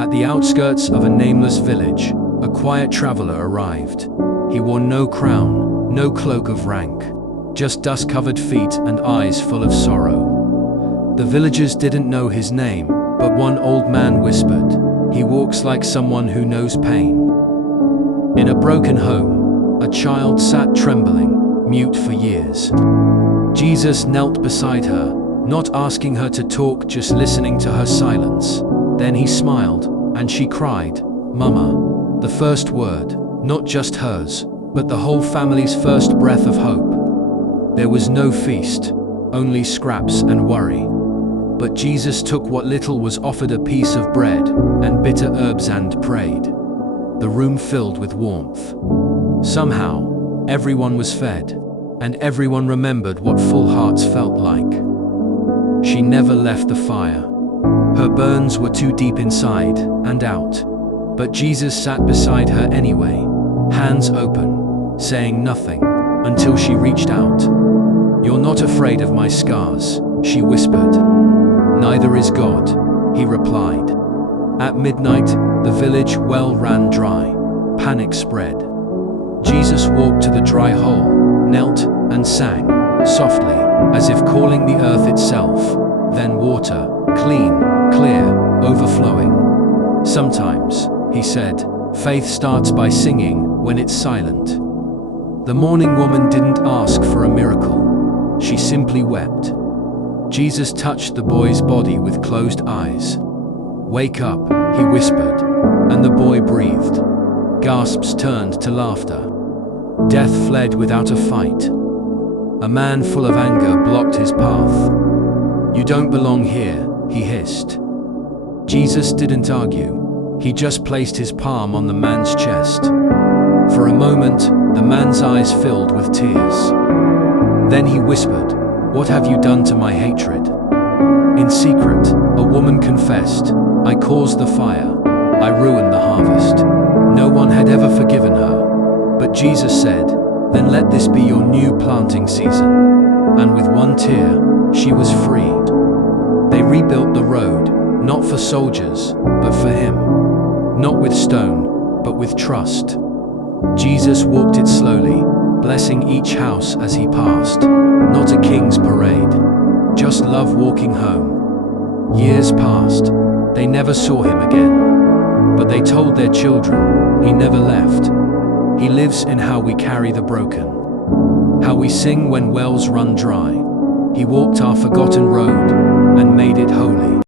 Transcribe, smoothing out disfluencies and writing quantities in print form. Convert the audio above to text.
At the outskirts of a nameless village, a quiet traveler arrived. He wore no crown, no cloak of rank, just dust-covered feet and eyes full of sorrow. The villagers didn't know his name, but one old man whispered, "He walks like someone who knows pain." In a broken home, a child sat trembling, mute for years. Jesus knelt beside her, not asking her to talk, just listening to her silence. Then he smiled, and she cried, "Mama," the first word, not just hers, but the whole family's first breath of hope. There was no feast, only scraps and worry. But Jesus took what little was offered, a piece of bread and bitter herbs, and prayed. The room filled with warmth. Somehow, everyone was fed, and everyone remembered what full hearts felt like. She never left the fire. Her burns were too deep inside and out. But Jesus sat beside her anyway, hands open, saying nothing, until she reached out. "You're not afraid of my scars," she whispered. "Neither is God," he replied. At midnight, the village well ran dry. Panic spread. Jesus walked to the dry hole, knelt, and sang, softly, as if calling the earth itself. Then water, clean, clear, overflowing. "Sometimes," he said, "faith starts by singing when it's silent." The mourning woman didn't ask for a miracle. She simply wept. Jesus touched the boy's body with closed eyes. "Wake up," he whispered, and the boy breathed. Gasps turned to laughter. Death fled without a fight. A man full of anger blocked his path. "You don't belong here," he hissed. Jesus didn't argue. He just placed his palm on the man's chest. For a moment, the man's eyes filled with tears. Then he whispered, "What have you done to my hatred?" In secret, a woman confessed, "I caused the fire. I ruined the harvest." No one had ever forgiven her. But Jesus said, "Then let this be your new planting season." And with one tear, she was freed. They rebuilt the road, not for soldiers, but for him. Not with stone, but with trust. Jesus walked it slowly, blessing each house as he passed. Not a king's parade, just love walking home. Years passed. They never saw him again. But they told their children, he never left. He lives in how we carry the broken, how we sing when wells run dry. He walked our forgotten road and made it holy.